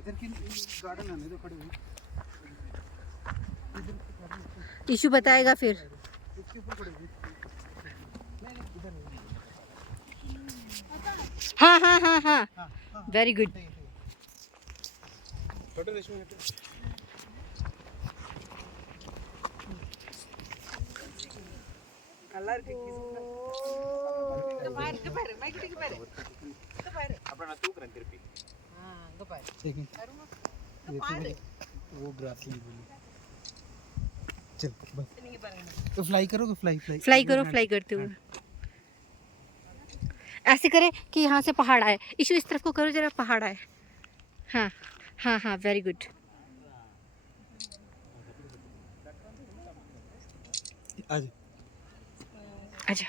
इधर की गार्डन आने दो खड़े हुए इशू बताएगा फिर। इसके ऊपर खड़े हुए नहीं नहीं इधर हाँ हाँ हाँ हाँ हाँ हाँ वेरी गुड। छोटे रेशमी हटे वो ग्रासली बोली चल बस तो फ्लाई करो फ्लाई फ्लाई करो, फ्लाई करते हुए ऐसे करे कि यहाँ से पहाड़ आए। इशू इस तरफ को करो जरा, पहाड़ आए। हाँ हाँ हाँ वेरी गुड। आज अच्छा